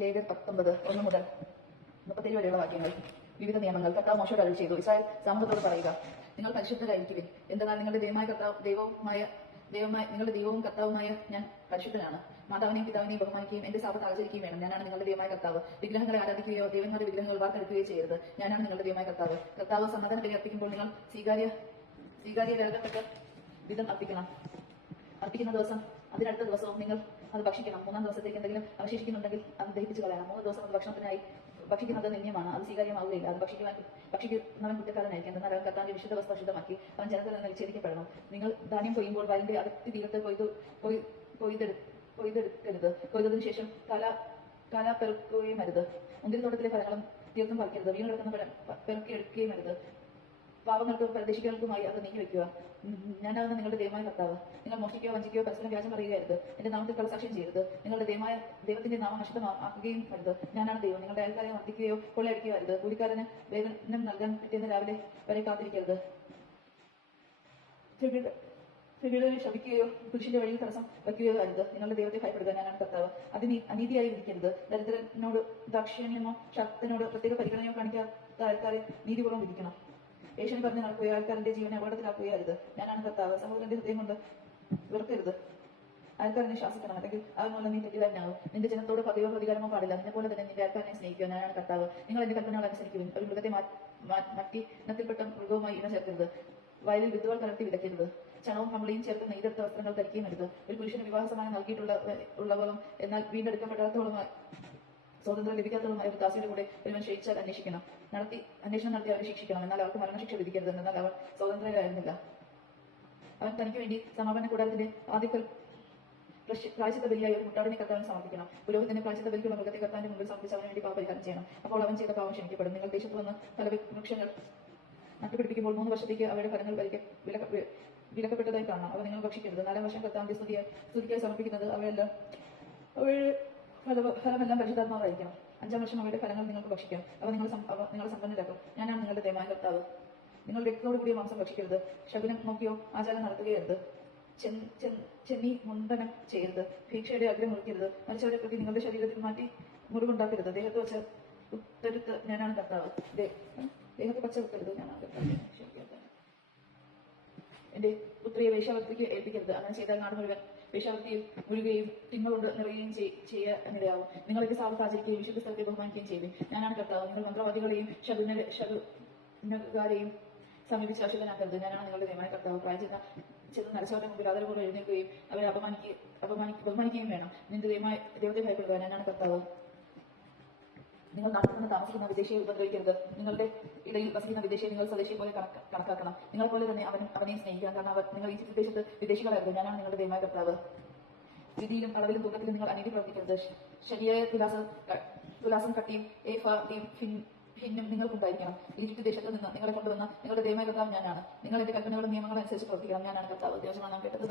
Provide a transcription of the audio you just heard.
ലേവ്യർ 19:1 മുതൽ 37 വരെയുള്ള വാക്യങ്ങൾ. വിവിധ നിയമങ്ങൾ. കർത്താവ് മോശയോട് അരുളി ചെയ്തു, ഇസ്രായേൽ സമൂഹത്തോട് പറയുക, നിങ്ങൾ പരിശുദ്ധരായിരിക്കുവിൻ, എന്തെന്നാൽ നിങ്ങളുടെ നിങ്ങളുടെ ദൈവവും കർത്താവുമായ ഞാൻ പരിശുദ്ധനാണ്. മാതാവിനെയും പിതാവിനെയും ബഹുമാനിക്കുകയും എന്റെ സാപത്ത് ആചരിക്കുകയും വേണം. ഞാനാണ് നിങ്ങളുടെ ദൈവമായ കർത്താവ്. വിഗ്രഹങ്ങളെ ആരാധിക്കുകയോ ദൈവങ്ങളുടെ വിഗ്രഹങ്ങൾ വാർത്തെടുക്കുകയോ ചെയ്യരുത്. ഞാനാണ് നിങ്ങളുടെ ദൈവമായ കർത്താവ്. കർത്താവ് സമാധാന ബലി അർപ്പിക്കുമ്പോൾ നിങ്ങൾ സ്വീകാര്യ വേദപ്പെട്ട വിധം അർപ്പിക്കുന്ന ദിവസം അതിനടുത്ത ദിവസവും നിങ്ങൾ അത് ഭക്ഷിക്കണം. 3-ാം ദിവസത്തേക്ക് എന്തെങ്കിലും അവശേഷിക്കുന്നുണ്ടെങ്കിൽ അത് ദഹിപ്പിച്ച് കളയണം. 3 ദിവസം അത് ഭക്ഷണത്തിനായി ഭക്ഷിക്കുന്നത് നിന്യമാണ്. അത് സ്വീകാര്യമാവുകയില്ല. അത് ഭക്ഷിക്കുന്നവൻ കുറ്റക്കാരനായിരിക്കും. എന്നാൽ അവൻ കർത്താവിന്റെ വിശുദ്ധ വസ്തു അശുദ്ധമാക്കി അവൻ ജനത്തിൽ നിന്ന് വിച്ഛേദിക്കപ്പെടണം. നിങ്ങൾ ധാന്യം കൊയ്യുമ്പോൾ വയലിന്റെ അതിർത്തി തീരത്ത് കൊയ്തെടുക്കരുത്. കൊയ്തതിനു ശേഷം കാലാപ്പെറുക്കുകയും അരുത്. മുന്തിരിത്തോട്ടത്തിലെ ഫലങ്ങളും തീർത്തും പറിക്കരുത്. വീണ് കിടക്കുന്ന പെറുക്കിയെടുക്കുകയും അരുത്. പാവങ്ങൾക്കും പരദേശികൾക്കുമായി അത് നീക്കിവെക്കുക. ഞാനാകുന്ന നിങ്ങളുടെ ദൈവമായ കർത്താവ്. നിങ്ങൾ മോഷ്ടിക്കുകയോ വഞ്ചിക്കുകയോ പരസ്പരം വ്യാജം പറയുകയരുത്. എന്റെ നാമത്തിൽ കള്ളസാക്ഷ്യം ചെയ്യരുത്. നിങ്ങളുടെ ദൈവത്തിന്റെ നാമം നഷ്ടമാക്കുകയും അരുത്. ഞാനാണ് ദൈവം. നിങ്ങളുടെ അയൽക്കാരെ വർദ്ധിക്കുകയോ കൊള്ളയടിക്കുകയോ അരുത്. കൂലിക്കാരന് വേതനം നൽകാൻ പിറ്റേന്ന് രാവിലെ വരെ കാത്തിരിക്കരുത്. ചെടികളെ ശപിക്കുകയോ പുരുഷന്റെ വഴിയിൽ തടസ്സം വയ്ക്കുകയോ അരുത്. നിങ്ങളുടെ ദൈവത്തെ ഭയപ്പെടുക. ഞാനാണ് കർത്താവ്. അനീതിയായി വിധിക്കരുത്. ദരിദ്രനോട് ദാക്ഷിണ്യമോ ശക്തനോട് പ്രത്യേക പരിഗണനയോ കാണിക്കാത്ത ആൾക്കാരെ നീതിപൂർവ്വം വിധിക്കണം. ഏഷ്യൻ പറഞ്ഞ് നടക്കുകയോ ആൾക്കാരന്റെ ജീവനെ അപകടത്തിലാക്കുകയോ അരുത്. ഞാനാണ് കർത്താവ്. സഹോദരന്റെ ഹൃദയം കൊണ്ട് വെറുക്കരുത്. ആൾക്കാരനെ ശാസിക്കണം, അല്ലെങ്കിൽ അവൻ മൂലം നീ തെറ്റുകാരനാകും. നിന്റെ ജനത്തോട് പകയോ പ്രതികാരമോ പാടില്ല. നിന്നെ പോലെ തന്നെ നിന്റെ ആൾക്കാരനെ സ്നേഹിക്കുക. ഞാനാണ് കർത്താവ്. നിങ്ങൾ എന്റെ കൽപ്പനകൾ അനുസരിക്കുവിൻ. ഒരു മൃഗത്തെ മാറ്റി ഇനത്തിൽപ്പെട്ട മൃഗവുമായി ഇണ ചേർക്കരുത്. വയലിൽ വിത്തുകൾ കലർത്തി വിതയ്ക്കരുത്. ചണവും കമ്പിളിയും ചേർത്ത് നെയ്തെടുത്ത വസ്ത്രങ്ങൾ ധരിക്കുകയും അരുത്. ഒരു പുരുഷന് വിവാഹസമാനം നൽകിയിട്ടുള്ളവളും എന്നാൽ വീണ്ടെടുക്കപ്പെടാത്തവളുമായി സ്വാതന്ത്ര്യം ലഭിക്കാത്തതുമായ ഒരു ദാസിയുടെ കൂടെ ഒരുവൻ ക്ഷയിച്ചാൽ അന്വേഷണം നടത്തി അവരെ ശിക്ഷിക്കണം. എന്നാൽ അവർക്ക് മരണശിക്ഷ വിധിക്കരുത്. എന്നാൽ അവൻ സ്വതന്ത്രരായിരുന്നില്ല. അവൻ തനിക്ക് വേണ്ടി സമാപന കൂടാരത്തിന്റെ ആദ്യക്കൽ പ്രായശ്ചിത്ത ബലിയായി ഒരു മുട്ടാടിനെ കർത്താവിന് സമർപ്പിക്കണം. പുരോഹിതന്റെ പ്രായശ്ചിത്ത ബലിക്കുള്ള മൃഗത്തെ കർത്താവിന്റെ മുമ്പിൽ സമർപ്പിച്ച് അവന് വേണ്ടി പാപപരിഹാരം ചെയ്യണം. അപ്പോൾ അവൻ ചെയ്ത പാവം ക്ഷമിക്കപ്പെടും. നിങ്ങൾ ദേശത്ത് വന്ന് പല വൃക്ഷങ്ങൾ നട്ടുപിടിപ്പിക്കുമ്പോൾ 3 വർഷത്തേക്ക് അവയുടെ ഫലങ്ങൾ വിലക്കപ്പെട്ടതായി കാണണം. അവ നിങ്ങൾ ഭക്ഷിക്കരുത്. 4-ാം വർഷം കർത്താവിന്റെ സ്തുതിക്കായി സമർപ്പിക്കുന്നത് അവയുടെ ഫലമെല്ലാം പരിശുദ്ധാത്മാവായിരിക്കണം. 5-ാം വർഷം അവയുടെ ഫലങ്ങൾ നിങ്ങൾക്ക് ഭക്ഷിക്കാം. നിങ്ങളെ സമ്പന്നരാക്കും. ഞാനാണ് നിങ്ങളുടെ ദൈവമായ കർത്താവ്. നിങ്ങൾ രക്തത്തോടു കൂടിയ മാംസം ഭക്ഷിക്കരുത്. ശകുനം നോക്കിയോ ആചാരം നടത്തുകയരുത്. ചെന്നി മുണ്ടനം ചെയ്യരുത്. ഭീക്ഷയുടെ അഗ്രം മുറിക്കരുത്. മരിച്ചവരെ പ്രതി നിങ്ങളുടെ ശരീരത്തിൽ മാറ്റി മുറിവുണ്ടാക്കരുത്. ദേഹത്ത് വച്ച് ഉത്തരുത്ത്. ഞാനാണ് കർത്താവ്. ദേഹത്ത് പച്ച ഉത്തരുത്. ഞാനാണ് കർത്താവ്. എന്റെ പുത്രിയെ വേശ്യാവൃത്തിക്ക് ഏൽപ്പിക്കരുത്. അങ്ങനെ ചെയ്താൽ നാട് മുഴുവൻ വേശ്യാവൃത്തിയിൽ മുഴുകയും തിന്മ കൊണ്ട് നിറയുകയും ചെയ്യാനിടയാവും. നിങ്ങൾ എന്റെ സാപത്ത് ആചരിക്കുകയും വിശുദ്ധ സ്ഥലത്തെ ബഹുമാനിക്കുകയും ചെയ്യും. ഞാനാണ് കർത്താവ്. നിങ്ങൾ മന്ത്രവാദികളെയും ശകുനകാരെയും സമീപിച്ച് അശുദ്ധനാക്കരുത്. ഞാനാണ് നിങ്ങളുടെ ദൈവമായ കർത്താവ്. ചെന്ന് നരച്ചവരുടെ മുമ്പിൽ ആദരവോടെ എഴുന്നേൽക്കുകയും അവരെ ബഹുമാനിക്കുകയും വേണം. നിന്റെ ദൈവത്തെ ഭയപ്പെടുക. ഞാനാണ് കർത്താവ്. നിങ്ങൾ നാട്ടിൽ നിന്ന് താമസിക്കുന്ന വിദേശിയെ ഉപദ്രവിക്കരുത്. നിങ്ങളുടെ ഇടയിൽ വസിക്കുന്ന വിദേശിയെ നിങ്ങൾ സ്വദേശിയെ പോലെ കണക്കാക്കണം. നിങ്ങളെ പോലെ തന്നെ അവനെ സ്നേഹിക്കണം. കാരണം നിങ്ങൾ ഈജിപ്ത് ദേശത്ത് വിദേശികളായിരുന്നു. ഞാനാണ് നിങ്ങളുടെ ദൈവമായ കർത്താവ്. വിധിയിലും അളവിലും തൂക്കത്തിലും നിങ്ങൾ അനീതി പ്രവർത്തിക്കരുത്. ശരിയായ തുലാസം കട്ടിയും ഭിന്നും നിങ്ങൾക്കുണ്ടായിരിക്കണം. ഈജിപ്ത് ദേശത്ത് നിന്ന് നിങ്ങളെ കൊണ്ടുവന്ന നിങ്ങളുടെ ദൈവമായ കർത്താവ് ഞാനാണ്. നിങ്ങൾ എന്റെ കൽപ്പനകളും നിയമങ്ങളും അനുസരിച്ച് പ്രവർത്തിക്കണം. ഞാനാണ് കർത്താവ്. ദിവസമാണ് നാം കേട്ടത്.